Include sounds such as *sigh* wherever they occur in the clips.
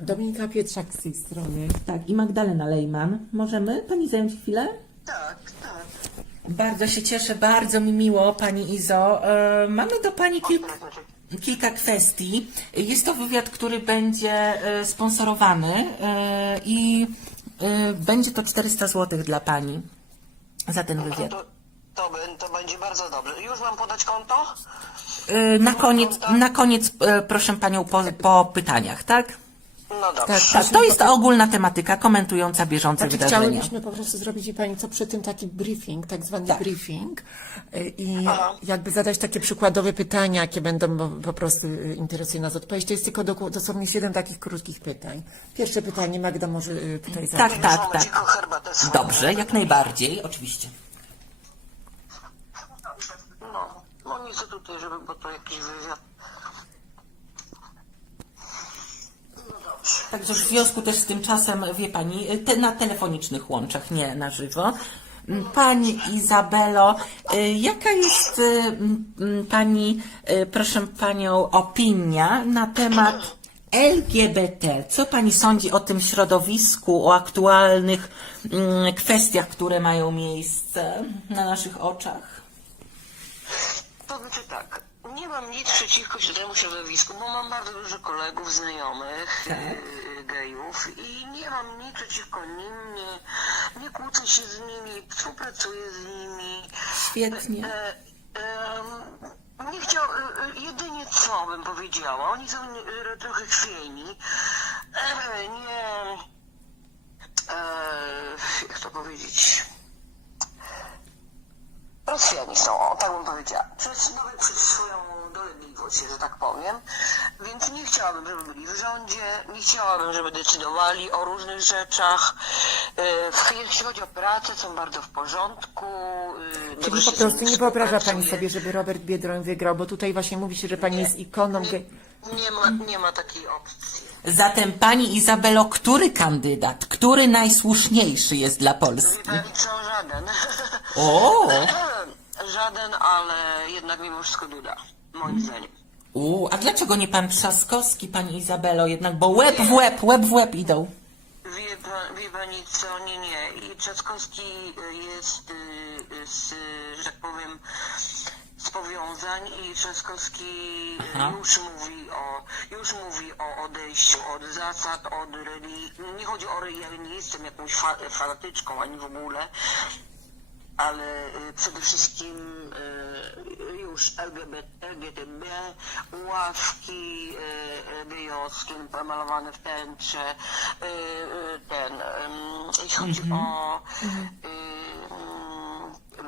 Dominika Pietrzak z tej strony. Tak, i Magdalena Lejman. Możemy Pani zająć chwilę? Tak, tak. Bardzo się cieszę, bardzo mi miło, Pani Izo. E, mamy do Pani kilk, kilka kwestii. Jest to wywiad, który będzie e, sponsorowany e, i będzie to 400 zł dla Pani za ten wywiad. To, to, to będzie bardzo dobrze. Już mam podać konto? E, na koniec, na koniec e, proszę Panią po, po pytaniach, tak? No dobrze. Tak, Tak, to jest ogólna tematyka komentująca bieżące Znaczy wydarzenia. chciałybyśmy po prostu zrobić i Pani co przy tym taki briefing, tak zwany Tak. briefing y, i Aha. jakby zadać takie przykładowe pytania, jakie będą po, prostu y, interesują nas odpowiedź. To jest tylko do, dosłownie siedem takich krótkich pytań. Pierwsze pytanie, Magda może y, tutaj Tak, zacząć. tak, tak. swoją. Dobrze, jak najbardziej, oczywiście. Tutaj, jakiś wywiad. No. Także w związku też z tym czasem, wie Pani, te, na telefonicznych łączach, nie na żywo. Mm, Pani Izabelo, y, jaka jest y, Pani, y, proszę Panią, opinia na temat LGBT? Co Pani sądzi o tym środowisku, o aktualnych mm, kwestiach, które mają miejsce na naszych oczach? To znaczy tak, nie mam nic przeciwko temu środowisku, bo mam bardzo dużo kolegów, znajomych, Tak. yy, gejów i nie mam nic przeciwko nim, nie, nie kłócę się z nimi, współpracuję z nimi. Świetnie. E, em, nie chciał, e, e, jedynie co bym powiedziała, oni są e, trochę chwiejni, e, nie, e, jak to powiedzieć, rozchwiani są, o, tak bym powiedziała, przez, nawet przez swoją że tak powiem, więc nie chciałabym, żeby byli w rządzie, nie chciałabym, żeby decydowali o różnych rzeczach, w- jeśli chodzi o pracę, są bardzo w porządku. dobrze Czyli po prostu nie wyobraża Pani sobie, żeby Robert Biedroń wygrał, bo tutaj właśnie mówi się, że Pani jest ikoną Nie, nie, ma, nie ma takiej opcji. Zatem Pani Izabelo, który kandydat, który najsłuszniejszy jest dla Polski? Co, żaden. O! *laughs* żaden, ale jednak mimo wszystko Duda, moim zdaniem. U, a dlaczego nie pan Trzaskowski, pani Izabelo? Jednak, bo łeb w łeb, łeb w łeb idą. Wie, wie pani co, nie, nie. I Trzaskowski jest y, z, że tak powiem, z powiązań i Trzaskowski y, Aha. już mówi o już mówi o odejściu od zasad, od religii. Nie chodzi o religię, ja nie jestem jakąś fa, fanatyczką ani w ogóle, ale y, przede wszystkim y, już LGBT, LGTB, ławki y, y, pomalowane w tęcze, ten, jeśli chodzi o y, y,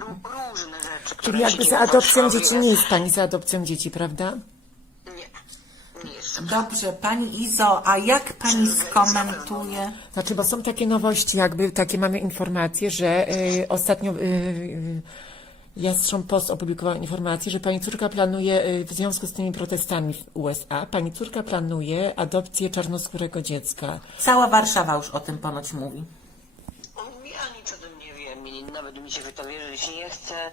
ró- różne rzeczy, które Czyli jakby za adopcją dzieci nie jest Pani za adopcją dzieci, prawda? Dobrze, pani Izo, a jak pani skomentuje? Znaczy, bo są takie nowości, jakby takie mamy informacje, że y, ostatnio y, y, Jastrząb Post opublikował informację, że pani córka planuje, y, w związku z tymi protestami w USA, pani córka planuje adopcję czarnoskórego dziecka. Cała Warszawa już o tym ponoć mówi. Ja nic o tym nie wiem, mi się w to wierzyć nie chce.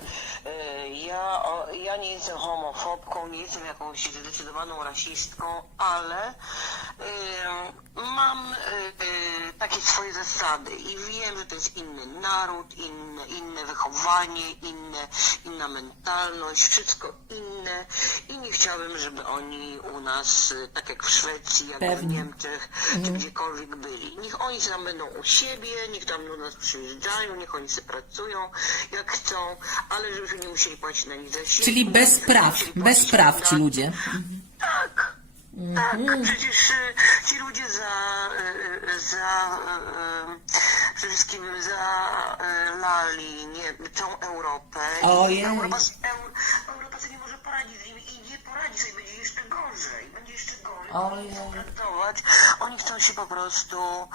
Ja, ja nie jestem homofobką, nie jestem jakąś zdecydowaną rasistką, ale mam e, e, takie swoje zasady i wiem, że to jest inny naród, inne, inne wychowanie, inne, inna mentalność, wszystko inne i nie chciałabym, żeby oni u nas, e, tak jak w Szwecji, jak w Pewnie. Niemczech, czy gdziekolwiek byli. Niech oni tam będą u siebie, niech tam do nas przyjeżdżają, niech oni sobie pracują jak chcą, ale żebyśmy nie musieli płacić na nich zasiłku. Czyli bez praw, bez praw ci ludzie. Tak. Tak, Mhm. przecież y, ci ludzie za, y, y, za przede wszystkim zalali nie, całą Europę. Ojej. Europa, Europa sobie nie może poradzić z nimi i nie poradzi sobie, będzie jeszcze gorzej. Będzie jeszcze gorzej. Oni chcą pracować, oni chcą się po prostu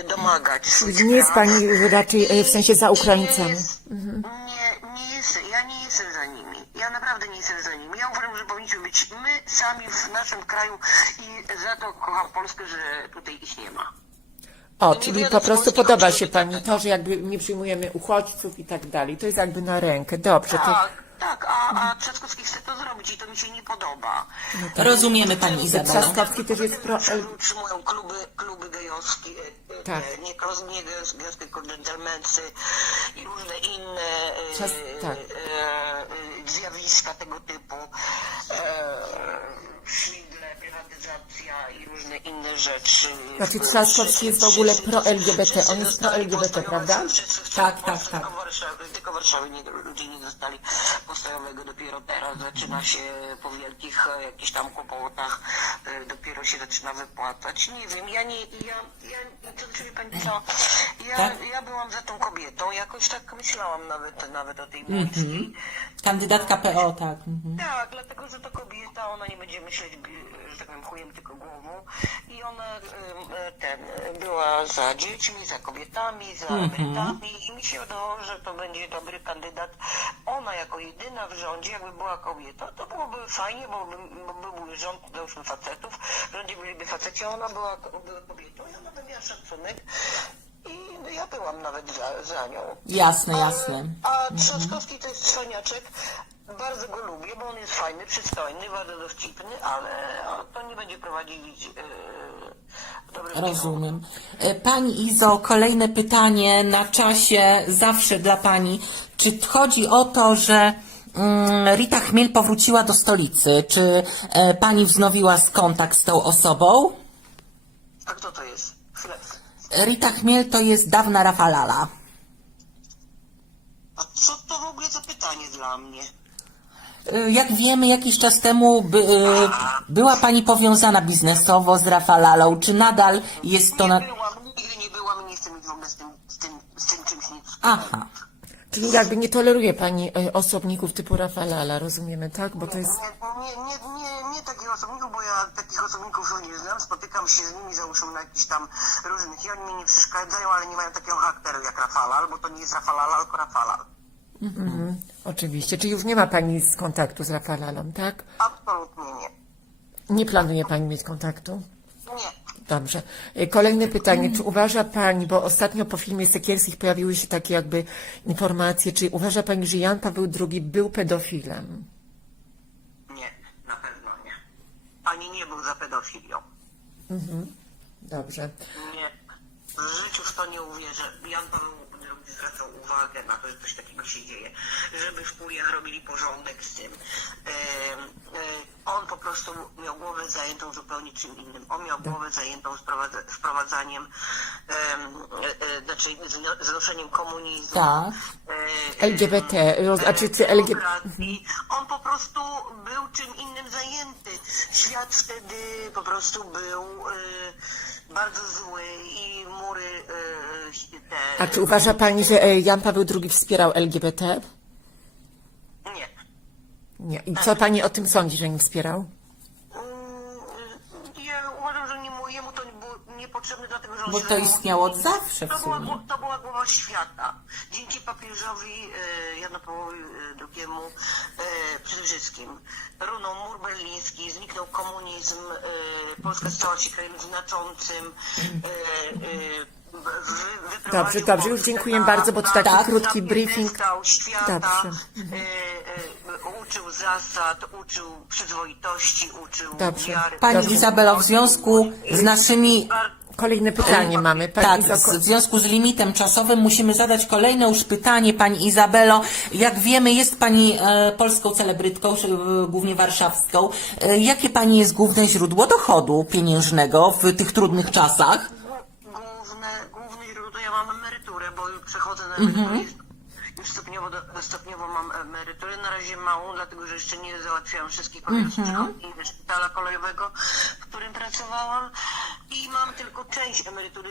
y, domagać. swoich Nie jest pani raczej, y, w sensie za Ukraińcami. Nie, jest, nie, nie jestem, ja nie jestem za nimi. Ja naprawdę nie jestem za nimi. Ja uważam, że powinniśmy być my sami w naszym kraju i za to kocham Polskę, że tutaj ich nie ma. O, czyli po prostu podoba się Pani tak, to, że jakby nie przyjmujemy uchodźców i tak dalej. To jest jakby na rękę. Dobrze, to Tak, Tak, a, a Trzaskowski chce to zrobić i to mi się nie podoba. Rozumiemy pani Izabelo. Trzaskowski też jest pro... Utrzymują kluby, kluby gejowskie, e, e, Tak. te, nie, kros- nie gejowskie, gejowskie, tylko dżentelmensy i różne inne e, Czas- tak. e, e, zjawiska tego typu. E, szwindle, prywatyzacja i różne inne rzeczy. Znaczy, Trzaskowski jest w ogóle pro-LGBT, on jest pro-LGBT, prawda? Tak, tak, tak. tylko w Warszawie nie, ludzie nie dostali postojowego dopiero teraz, zaczyna się po wielkich e, jakichś tam kłopotach, e, dopiero się zaczyna wypłacać. Nie wiem, ja nie, ja, ja wie pani co, ja, Tak? ja byłam za tą kobietą, jakoś tak myślałam nawet, nawet o tej Mhm. Kandydatka PO, tak. Mhm. Tak, dlatego, że to kobieta, ona nie będzie myśleć, że tak powiem, chujem, tylko głową. I ona e, ten, była za dziećmi, za kobietami, za emerytami i mi się wydawało, że to będzie dobry kandydat. Ona jako jedyna w rządzie, jakby była kobieta, to byłoby fajnie, bo by, bo by był rząd, załóżmy facetów, w rządzie byliby faceci, a ona była, była kobietą i ona by miała szacunek. I ja byłam nawet za, za nią. Jasne, jasne. A Trzaskowski to jest cwaniaczek. Bardzo go lubię, bo on jest fajny, przystojny, bardzo dowcipny, ale to nie będzie prowadzić e, Rozumiem. E, Pani Izo, kolejne pytanie na czasie, zawsze dla Pani. Czy chodzi o to, że mm, Rita Chmiel powróciła do stolicy? Czy e, Pani wznowiła kontakt z tą osobą? A kto to jest? Rita Chmiel to jest dawna Rafalala. A co to w ogóle za pytanie dla mnie? E, Jak wiemy, jakiś czas temu by, e, była Pani powiązana biznesowo z Rafalalą. Czy nadal jest to Nie na... byłam, nigdy nie byłam i nie chcę mieć w ogóle z tym, z tym, z tym czymś nic. Aha. Czyli jakby nie toleruje pani e, osobników typu Rafalala, rozumiemy, tak? Bo to jest... Nie, nie, nie, nie, nie takich osobników, bo ja takich osobników nie znam, spotykam się z nimi załóżmy na jakichś tam różnych i oni mi nie przeszkadzają, ale nie mają takiego charakteru jak Rafalal, bo to nie jest Rafalala, tylko Rafalal. Oczywiście. Czy już nie ma pani z kontaktu z Rafalalą, tak? Absolutnie nie. Nie planuje pani mieć kontaktu? Dobrze. E, Kolejne pytanie. Czy uważa Pani, bo ostatnio po filmie Sekierskich pojawiły się takie jakby informacje, czy uważa Pani, że Jan Paweł II był pedofilem? Nie, na pewno nie. Ani nie był za pedofilią. Dobrze. Nie. W życiu w to nie uwierzę. Jan Paweł II zwracał uwagę na to, że coś takiego się dzieje. Żeby w kuriach robili porządek z tym. E, on po prostu miał głowę zajętą zupełnie czym innym. On miał głowę zajętą sprowadza, wprowadzaniem, em, e, e, znaczy zno- znoszeniem komunizmu. Tak. e, e, LGBT, roz- a czy ty LG... demokracji. On po prostu był czym innym zajęty. Świat wtedy po prostu był e, bardzo zły i mury e, te... A czy uważa Pani, że e, Jan Paweł II wspierał LGBT? Nie. I co Pani o tym sądzi, że nie wspierał? Mm, Ja uważam, że nie, mu- jemu to nie było niepotrzebne, dlatego że on Bo się to zajmował- istniało od zawsze w To była, sumie. gło- to była głowa świata. Dzięki papieżowi e, Janu Pawłowi e, II e, przede wszystkim runął mur berliński, zniknął komunizm, e, Polska stała się krajem znaczącym. E, e, Dobrze, dobrze, już dziękuję na- bardzo, bo to taki na krótki briefing. świata, Dobrze. e, e, uczył zasad, uczył przyzwoitości, uczył Dobrze. wiary. Pani Dobrze. Izabelo, w związku z naszymi Kolejne pytanie mamy. Pani Tak, w związku z limitem czasowym musimy zadać kolejne już pytanie Pani Izabelo. Jak wiemy, jest Pani e, polską celebrytką, e, głównie warszawską. E, jakie Pani jest główne źródło dochodu pieniężnego w tych trudnych czasach? Główne źródło, ja mam emeryturę, bo już przechodzę na Mhm. emeryturę. Już stopniowo, do, stopniowo mam emeryturę, na razie małą, dlatego że jeszcze nie załatwiałam wszystkich Mhm. obowiązków ze szpitala kolejowego, w którym pracowałam i mam tylko część emerytury,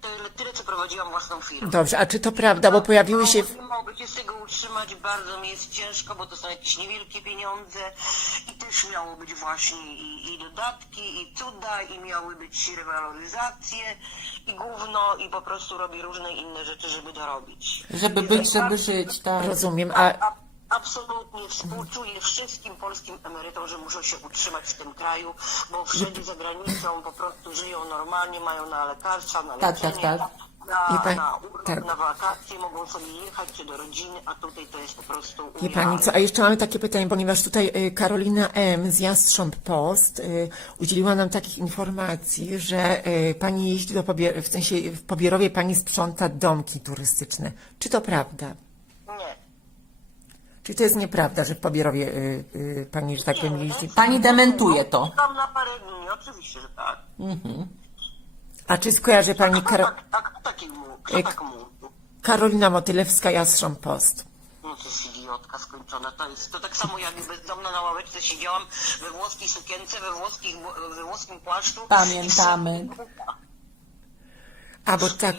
tyle, tyle co prowadziłam własną firmę. Dobrze, a czy to prawda, bo pojawiły się... Nie mogę się z tego utrzymać, bardzo mi jest ciężko, bo to są jakieś niewielkie pieniądze i też miało być właśnie i, i dodatki, i cuda, i miały być rewaloryzacje, i gówno, i po prostu robię różne inne rzeczy, żeby dorobić. Żeby być, żeby żyć, tak. Rozumiem, a... Absolutnie współczuję wszystkim polskim emerytom, że muszą się utrzymać w tym kraju, bo wszędzie za granicą po prostu żyją normalnie, mają na lekarstwa, na Tak, leczenie. tak, tak. na, pani- na urlop, tak. na wakacje, mogą sobie jechać czy do rodziny, a tutaj to jest po prostu Wie pani co, a jeszcze mamy takie pytanie, ponieważ tutaj y, Karolina M. z Jastrząb Post y, udzieliła nam takich informacji, że y, pani jeździ do Pobier- w sensie w Pobierowie pani sprząta domki turystyczne. Czy to prawda? Nie. Czy to jest nieprawda, że w Pobierowie y, y, pani, że tak powiem, jeździ? Pani dementuje to. Tam na parę dni, oczywiście, że tak. A czy skojarzy pani Kto Kar- tak, tak, kto Jak- tak mógł? Karolina Motylewska, Jastrząb Post? No to jest idiotka skończona. To jest to tak samo jak bezdomna na ławeczce siedziałam we włoskiej sukience, we, włoskich, we włoskim płaszczu. Pamiętamy. A bo tak,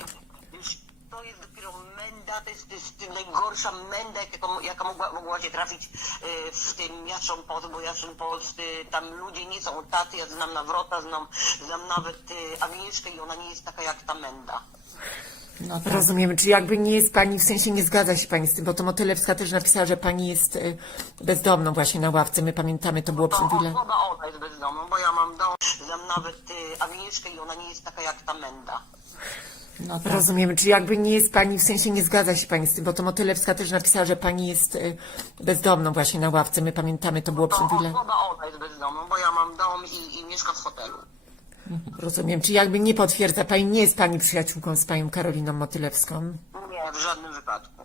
To jest dopiero menda, to jest, to jest najgorsza menda, jaka, jaka mogła, mogła się trafić y, w tym Jastrzą Post, bo Jastrzą Post, tam ludzie nie są tacy, ja znam Nawrota, znam, znam nawet y, Agnieszkę i ona nie jest taka jak ta menda. No tak. Rozumiemy, czy jakby nie jest pani, w sensie nie zgadza się pani z tym, bo to Motylewska też napisała, że pani jest y, bezdomną właśnie na ławce. My pamiętamy, to było To przed chwilą. chyba ona jest bezdomną, bo ja mam dom, znam nawet y, Agnieszkę i ona nie jest taka jak ta menda. No tak. Rozumiemy, czy jakby nie jest pani, w sensie nie zgadza się pani z tym, bo to Motylewska też napisała, że pani jest y, bezdomną właśnie na ławce. My pamiętamy, to było To przed chwilą. chyba ona jest bezdomną, bo ja mam dom i, i mieszkam w hotelu. Rozumiem, czy jakby nie potwierdza pani, nie jest pani przyjaciółką z panią Karoliną Motylewską. Nie, w żadnym wypadku.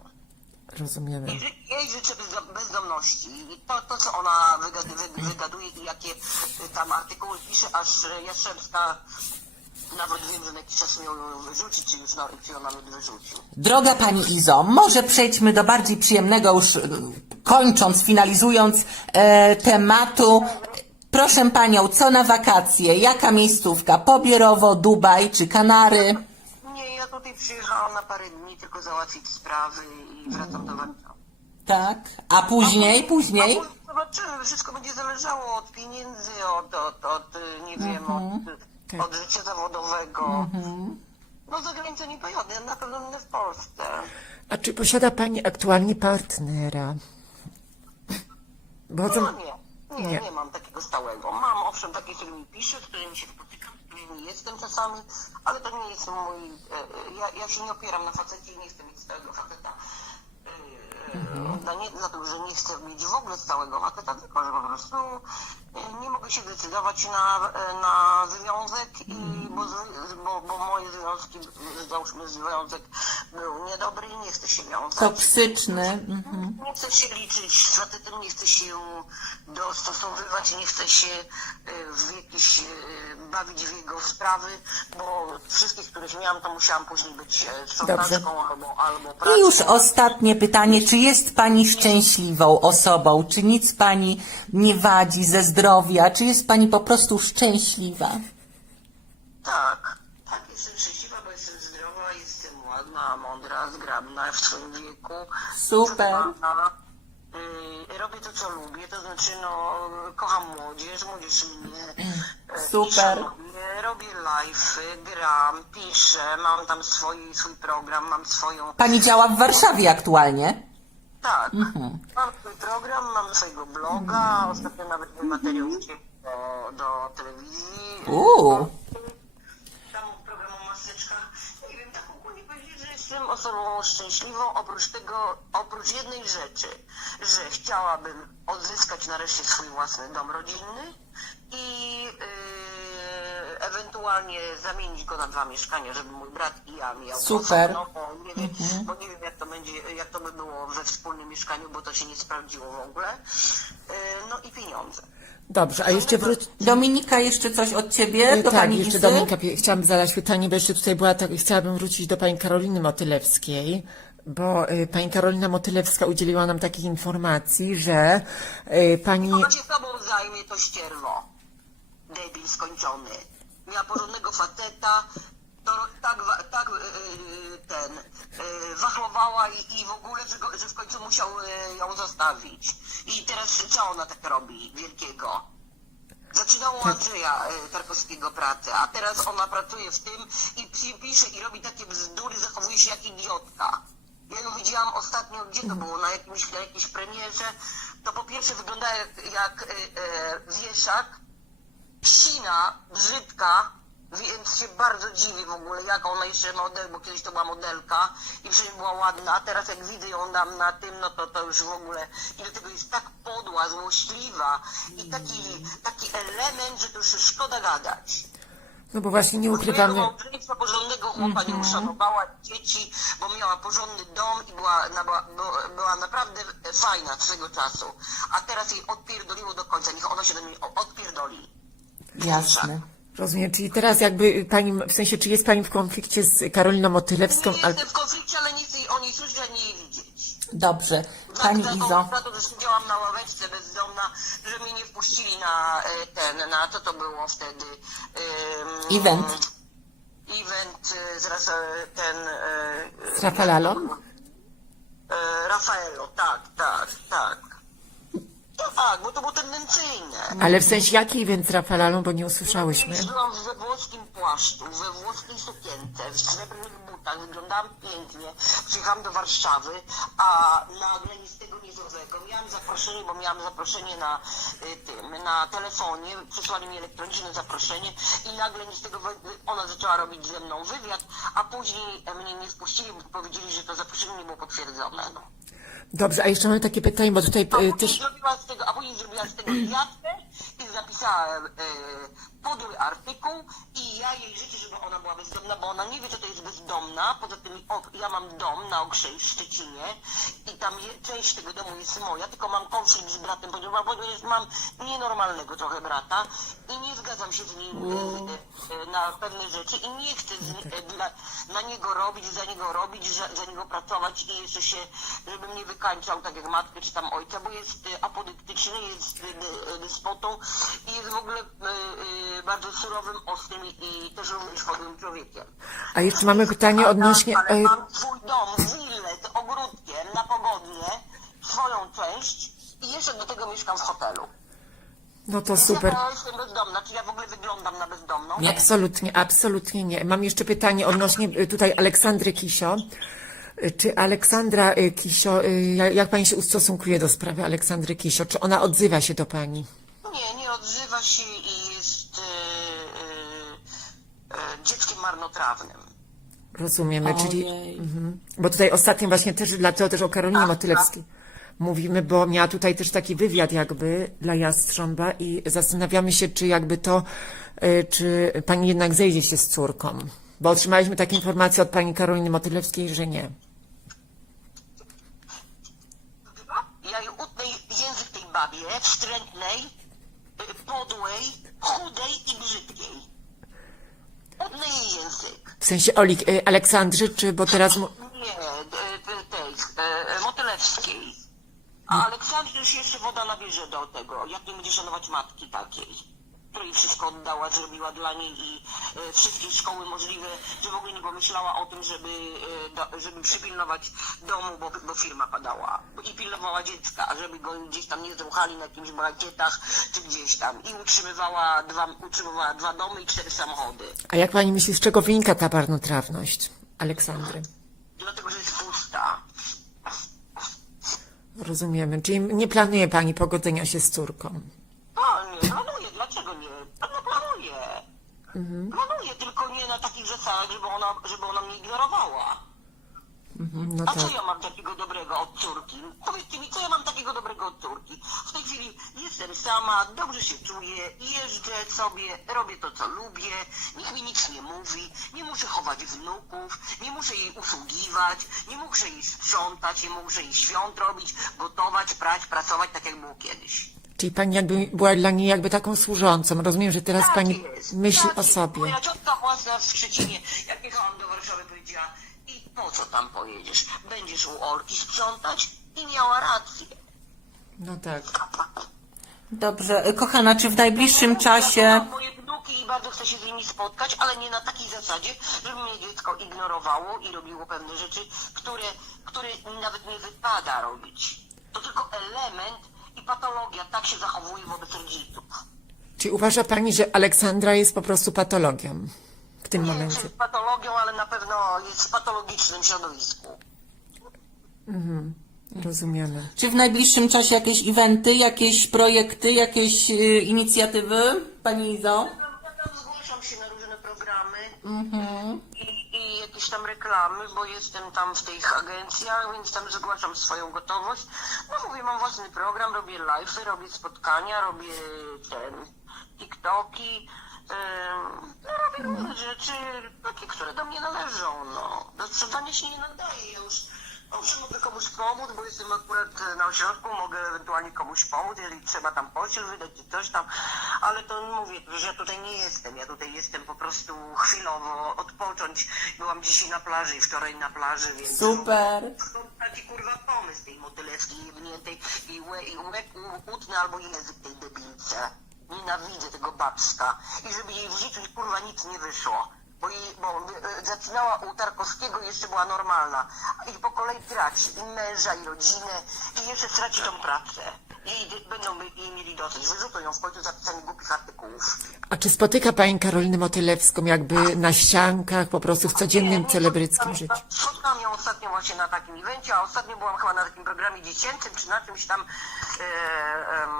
Rozumiemy. Ży- Jej życzę bezdo- bezdomności. I to, to co ona wygad, wy, wygaduje i jakie y, tam artykuły pisze, aż y, Jastrzębska nawet wiem, że jakiś czas miał ją wyrzucić, czy już na, czy ją nawet wyrzucił. Droga Pani Izo, może przejdźmy do bardziej przyjemnego, już e, kończąc, finalizując e, tematu. Proszę Panią, co na wakacje? Jaka miejscówka? Pobierowo, Dubaj czy Kanary? Nie, ja tutaj przyjechałam na parę dni tylko załatwić sprawy i wracam do Warszawy. Tak. A później, A później? później Zobaczymy, wszystko będzie zależało od pieniędzy, od, od, od y, nie wiem, od, Tak. od życia zawodowego. No za granicę nie pojadę, na pewno będę w Polsce. A czy posiada pani aktualnie partnera? Bo to... No nie, nie, Nie. nie, mam takiego stałego. Mam owszem takie, z którymi piszę, z którymi się spotykam, z którymi jestem czasami, ale to nie jest mój, e, ja, ja się nie opieram na facecie i nie chcę mieć stałego faceta. E, e, no nie dlatego, że nie chcę mieć w ogóle stałego faceta, tylko że po prostu e, nie mogę się decydować na, e, na związek, i, bo, z- bo, bo moje związki, załóżmy związek był niedobry i nie chcę się wiązać. Toksyczny. Mhm. Nie chcę się liczyć z facetem, nie chcę się dostosowywać, nie chcę się w jakieś y, bawić w jego sprawy, bo wszystkie, które miałam, to musiałam później być e, sprzątaczką albo, albo pracą. I już ostatnie pytanie, czy jest Pani szczęśliwą osobą? Czy nic Pani nie wadzi ze zdrowia? Czy jest Pani po prostu szczęśliwa? Tak, tak, jestem szczęśliwa, bo jestem zdrowa, jestem ładna, mądra, zgrabna w swoim wieku. Super. zadbana. Y, Robię to, co lubię, to znaczy, no, kocham młodzież, młodzież mnie e, Super. szanuje, robię live, gram, piszę, mam tam swój, swój program, mam swoją... Pani działa w Warszawie aktualnie? Tak, mam swój program, mam swojego bloga, ostatnio nawet mój materiał do, do telewizji. Uuu. Jestem osobą szczęśliwą, oprócz tego, oprócz jednej rzeczy, że chciałabym odzyskać nareszcie swój własny dom rodzinny i yy, ewentualnie zamienić go na dwa mieszkania, żeby mój brat i ja miał Super. osobno, bo nie, wiem, bo nie wiem jak to będzie, jak to by było we wspólnym mieszkaniu, bo to się nie sprawdziło w ogóle. Yy, no i pieniądze. Dobrze, a jeszcze wróć... Dominika, jeszcze coś od Ciebie? Do tak, Pani jeszcze Izy? Dominika, chciałam zadać pytanie, bo jeszcze tutaj była tak, chciałabym wrócić do pani Karoliny Motylewskiej, bo y, pani Karolina Motylewska udzieliła nam takich informacji, że y, pani... Kto się sobą zajmie, to ścierwo. Debil skończony. Miała porządnego faceta, to tak, tak yy, ten, yy, wachlowała i, i w ogóle, że, go, że w końcu musiał ją zostawić. I teraz co ona tak robi wielkiego? Zaczynała u Andrzeja Tarkowskiego pracę, a teraz ona pracuje w tym i pi- pisze i robi takie bzdury, zachowuje się jak idiotka. Ja ją widziałam ostatnio, gdzie to było, na jakimś, na jakiejś premierze. To po pierwsze wygląda jak, jak y, wieszak, psina, brzydka, Więc się bardzo dziwię w ogóle, jak ona jeszcze model, bo kiedyś to była modelka i przecież była ładna, a teraz jak widzę ją tam na tym, no to to już w ogóle i do tego jest tak podła, złośliwa i taki, taki element, że to już szkoda gadać. No bo właśnie nie ukrywamy. małżeństwa, porządnego chłopa nie uszanowała dzieci, bo miała porządny dom i była, na, była, była- naprawdę fajna swego czasu. A teraz jej odpierdoliło do końca, niech ona się do mnie o- odpierdoli. Jasne. Rozumiem, czyli teraz jakby pani, w sensie, czy jest pani w konflikcie z Karoliną Motylewską? Nie jestem w konflikcie, ale nie chcę jej o niej słyszeć, ani jej widzieć. Dobrze. Pani za, Izo. to, za to, że siedziałam na ławeczce bezdomna, że mnie nie wpuścili na e, ten, na co to było wtedy? Ym, Event. Event e, z e, ten... e, Z Rafaelą? E, Rafaelo, tak, tak, tak. Tak, bo to było tendencyjne. Ale w sensie jakiej więc Rafalalą, bo nie usłyszałyśmy. Byłam we włoskim płaszczu, we włoskiej sukience, w srebrnych butach, wyglądałam pięknie. Przyjechałam do Warszawy, a nagle nic z tego niezłego. Miałam zaproszenie, bo miałam zaproszenie na y, tym, na telefonie, przysłali mi elektroniczne zaproszenie i nagle nic z tego, wy- ona zaczęła robić ze mną wywiad, a później mnie nie wpuścili, bo powiedzieli, że to zaproszenie nie było potwierdzone. No. Dobrze, a jeszcze mam takie pytanie, bo tutaj A e, później, też... zrobiła z tego, a później zrobiła z tego i zapisała e, podły artykuł i ja jej życzę, żeby ona była bezdomna, bo ona nie wie, co to jest bezdomna. Poza tym o, ja mam dom na Okrzej w Szczecinie i tam je, część tego domu jest moja, tylko mam konflikt z bratem, ponieważ mam nienormalnego trochę brata i nie zgadzam się z nim e, e, na pewne rzeczy i nie chcę z, e, dla, na niego robić, za niego robić, za, za niego pracować i jeszcze się, żeby mnie wykańczał tak jak matkę czy tam ojca, bo jest e, apodyktyczny, jest e, e, dyspotą i jest w ogóle e, e, bardzo surowym, ostrym i, też również chorym człowiekiem. A jeszcze mamy pytanie odnośnie... Ale e, mam swój dom, willę z ogródkiem na pogodnie, swoją część i jeszcze do tego mieszkam w hotelu. No to Więc super. Ja jestem bezdomna, czy ja w ogóle wyglądam na bezdomną? Nie. Absolutnie, absolutnie nie. Mam jeszcze pytanie odnośnie e, tutaj Aleksandry Kisio. Czy Aleksandra Kisio, jak pani się ustosunkuje do sprawy Aleksandry Kisio? Czy ona odzywa się do pani? Nie, nie odzywa się i jest e, e, e, dzieckiem marnotrawnym. Rozumiemy, czyli... Mhm. Bo tutaj ostatnio właśnie też, dlatego też o Karolinie Motylewskiej mówimy, bo miała tutaj też taki wywiad jakby dla Jastrząba i zastanawiamy się, czy jakby to, e, czy pani jednak zejdzie się z córką. Bo otrzymaliśmy takie informacje od pani Karoliny Motylewskiej, że nie. Ja jej utnę język tej babie, wstrętnej, y, podłej, chudej i brzydkiej. Język. W sensie Olik, e, Aleksandrzy, czy bo teraz... mu- Nie, e, te- tej, e, Motylewskiej. A Aleksandrze już jeszcze woda nabierze do tego, jak nie będzie szanować matki takiej, której wszystko oddała, zrobiła dla niej i e, wszystkie szkoły możliwe, że w ogóle nie pomyślała o tym, żeby, e, do, żeby przypilnować domu, bo, bo firma padała. I pilnowała dziecka, żeby go gdzieś tam nie zruchali na jakimś bankietach czy gdzieś tam. I utrzymywała dwa, utrzymywała dwa domy i cztery samochody. A jak pani myśli, z czego wynika ta marnotrawność Aleksandry? Dlatego, że jest pusta. Rozumiemy. Czyli nie planuje pani pogodzenia się z córką. No, nie, planuję, dlaczego nie? No, no planuję. Planuję, tylko nie na takich zasadach, żeby ona, żeby ona mnie ignorowała. No A tak. co ja mam takiego dobrego od córki? Powiedzcie mi, co ja mam takiego dobrego od córki? W tej chwili jestem sama, dobrze się czuję, jeżdżę sobie, robię to, co lubię, nikt mi nic nie mówi, nie muszę chować wnuków, nie muszę jej usługiwać, nie muszę jej sprzątać, nie muszę jej świąt robić, gotować, prać, pracować, tak jak było kiedyś. Czyli pani jakby była dla niej jakby taką służącą. Rozumiem, że teraz Tak pani jest, myśli tak o jest. sobie. Moja ciotka własna w Szczecinie, jak jechałam do Warszawy, powiedziała i po co tam pojedziesz? Będziesz u Olki sprzątać? I miała rację. No tak. Dobrze. Kochana, czy w najbliższym Ja czasie... kocham moje wnuki i bardzo chcę się z nimi spotkać, ale nie na takiej zasadzie, żeby mnie dziecko ignorowało i robiło pewne rzeczy, które, które nawet nie wypada robić. To tylko element i patologia tak się zachowuje wobec rodziców. Czyli uważa pani, że Aleksandra jest po prostu patologią w tym Nie wiem, czy momencie? jest patologią, ale na pewno jest w patologicznym środowisku. Rozumiemy. Czy w najbliższym czasie jakieś eventy, jakieś projekty, jakieś y, inicjatywy? Pani Izo? Ja tam zgłaszam się na różne programy Mhm. Jakieś tam reklamy, bo jestem tam w tych agencjach, więc tam zgłaszam swoją gotowość. No mówię, mam własny program, robię live'y, robię spotkania, robię ten TikToki. No, robię różne rzeczy, takie, które do mnie należą. No. Do sprzątania się nie nadaje. Już owszem, mogę komuś pomóc, bo jestem akurat e, na ośrodku, mogę ewentualnie komuś pomóc, jeżeli trzeba tam pościel wydać czy coś tam, ale to mówię, że ja tutaj nie jestem. Ja tutaj jestem po prostu chwilowo odpocząć. Byłam dzisiaj na plaży i wczoraj na plaży, więc... Super. To taki kurwa pomysł tej motylewskiej jebniętej i, łe, i łeb u- utnę albo język tej debilce. Nienawidzę tego babska. I żeby jej w życiu kurwa nic nie wyszło. Bo, jej, bo e, zaczynała u Tarkowskiego i jeszcze była normalna. I po kolei traci i męża, i rodzinę, i jeszcze straci tą pracę. I będą jej mieli dosyć. Wyrzucą ją w końcu za pisanie głupich artykułów. A czy spotyka pani Karolinę Motylewską jakby na ściankach, po prostu w codziennym celebryckim życiu? Spotkałam ją ostatnio właśnie na takim evencie, a ostatnio byłam chyba na takim programie dziecięcym, czy na czymś tam e, em,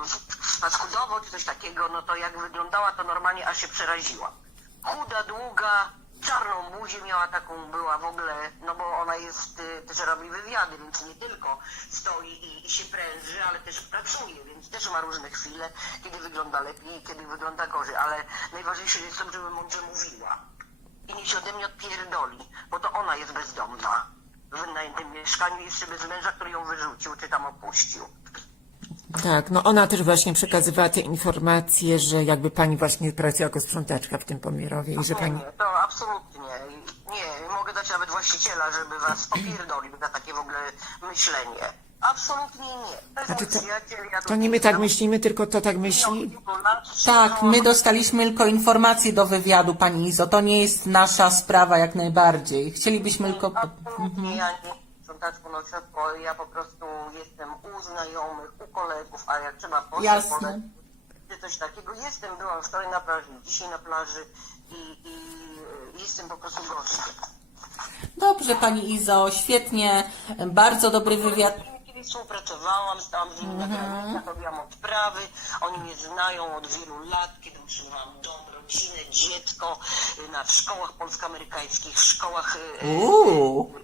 spadkudowo, czy coś takiego, no to jak wyglądała, to normalnie aż się przeraziła. Chuda, długa, czarną buzię miała taką, była w ogóle, no bo ona jest, y, też robi wywiady, więc nie tylko stoi i, i się pręży, ale też pracuje, więc też ma różne chwile, kiedy wygląda lepiej, kiedy wygląda gorzej, ale najważniejsze jest to, żeby mądrze mówiła i niech się ode mnie odpierdoli, bo to ona jest bezdomna. W wynajętym mieszkaniu jeszcze bez męża, który ją wyrzucił, czy tam opuścił. Tak, no ona też właśnie przekazywała te informacje, że jakby pani właśnie pracuje jako sprzątaczka w tym Pomirowie i że pani... Nie, to absolutnie. Nie, mogę dać nawet właściciela, żeby was popierdolił za takie w ogóle myślenie. Absolutnie nie. To jest Znaczy mój to- przyjaciel, ja To nie my tak myślimy, tylko to tak myśli. Tak, my dostaliśmy tylko informacje do wywiadu, pani Izo. To nie jest nasza sprawa jak najbardziej. Chcielibyśmy tylko... Absolutnie ja nie sprzątaczku na ośrodku, ja po prostu jestem u znajomych, u kolegów, a jak trzeba poszedł, Jasne. czy coś takiego. Jestem, byłam wczoraj na plaży, dzisiaj na plaży i, i jestem po prostu gościem. Dobrze, pani Izo, świetnie. Bardzo dobry wywiad. Kiedyś współpracowałam, stałam z nimi na granicach, robiłam odprawy. Oni mnie znają od wielu lat, kiedy utrzymywałam dom, rodzinę, dziecko y, na, w szkołach polsko-amerykańskich, w szkołach y, Uuu.